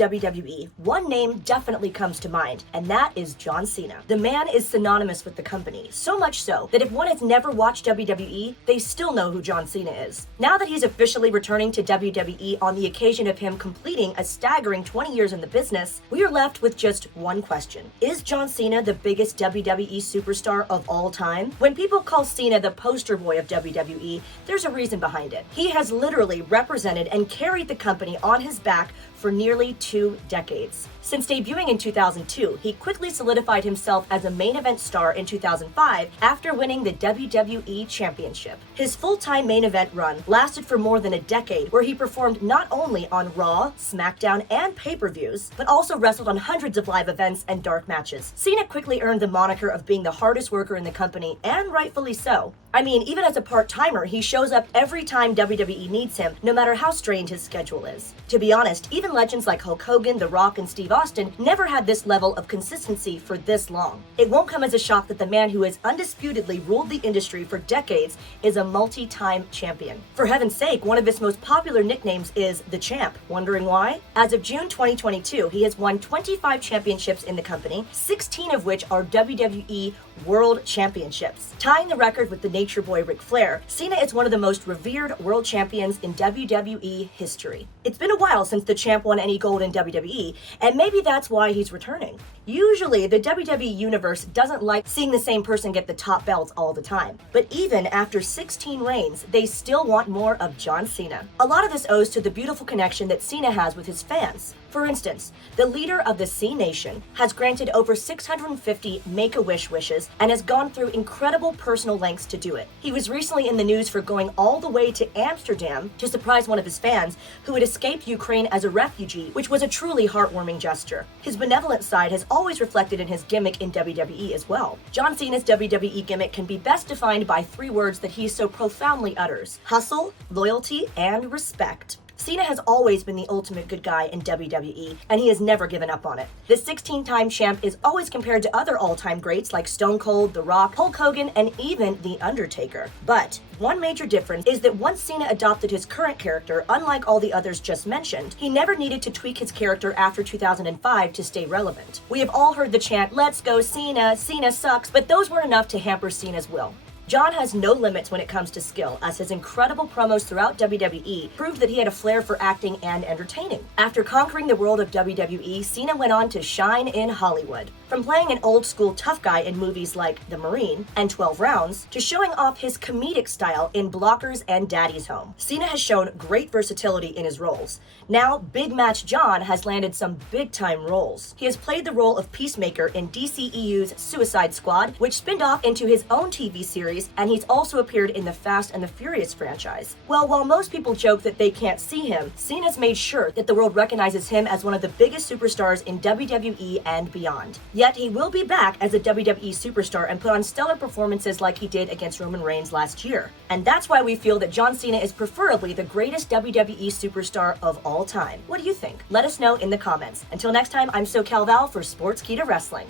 of WWE, one name definitely comes to mind, and that is John Cena. The man is synonymous with the company, so much so that if one has never watched WWE, they still know who John Cena is. Now that he's officially returning to WWE on the occasion of him completing a staggering 20 years in the business, we are left with just one question. Is John Cena the biggest WWE superstar of all time? When people call Cena the poster boy of WWE, there's a reason behind it. He has literally represented and carried the company on his back for nearly 2 decades. Since debuting in 2002, he quickly solidified himself as a main event star in 2005 after winning the WWE Championship. His full-time main event run lasted for more than a decade, where he performed not only on Raw, SmackDown, and pay-per-views, but also wrestled on hundreds of live events and dark matches. Cena quickly earned the moniker of being the hardest worker in the company, and rightfully so. I mean, even as a part-timer, he shows up every time WWE needs him, no matter how strained his schedule is. To be honest, even legends like Hulk Hogan, The Rock, and Steve Austin never had this level of consistency for this long. It won't come as a shock that the man who has undisputedly ruled the industry for decades is a multi-time champion. For heaven's sake, one of his most popular nicknames is The Champ. Wondering why? As of June 2022, he has won 25 championships in the company, 16 of which are WWE World Championships. Tying the record with the Nature Boy Ric Flair, Cena is one of the most revered world champions in WWE history. It's been a while since the champ won any gold in WWE, and maybe that's why he's returning. Usually, the WWE universe doesn't like seeing the same person get the top belts all the time. But even after 16 reigns, they still want more of John Cena. A lot of this owes to the beautiful connection that Cena has with his fans. For instance, the leader of the C Nation has granted over 650 Make-A-Wish wishes and has gone through incredible personal lengths to do it. He was recently in the news for going all the way to Amsterdam to surprise one of his fans who had escaped Ukraine as a refugee, which was a truly heartwarming gesture. His benevolent side has always reflected in his gimmick in WWE as well. John Cena's WWE gimmick can be best defined by 3 words that he so profoundly utters: hustle, loyalty, and respect. Cena has always been the ultimate good guy in WWE, and he has never given up on it. The 16-time champ is always compared to other all-time greats like Stone Cold, The Rock, Hulk Hogan, and even The Undertaker. But one major difference is that once Cena adopted his current character, unlike all the others just mentioned, he never needed to tweak his character after 2005 to stay relevant. We have all heard the chant, "Let's go Cena, Cena sucks," but those were enough to hamper Cena's will. John has no limits when it comes to skill, as his incredible promos throughout WWE proved that he had a flair for acting and entertaining. After conquering the world of WWE, Cena went on to shine in Hollywood. From playing an old-school tough guy in movies like The Marine and 12 Rounds, to showing off his comedic style in Blockers and Daddy's Home, Cena has shown great versatility in his roles. Now, Big Match John has landed some big-time roles. He has played the role of Peacemaker in DCEU's Suicide Squad, which spinned off into his own TV series, and he's also appeared in the Fast and the Furious franchise. Well, while most people joke that they can't see him, Cena's made sure that the world recognizes him as one of the biggest superstars in WWE and beyond. Yet he will be back as a WWE superstar and put on stellar performances like he did against Roman Reigns last year. And that's why we feel that John Cena is preferably the greatest WWE superstar of all time. What do you think? Let us know in the comments. Until next time, I'm SoCal Val for Sportskeeda Wrestling.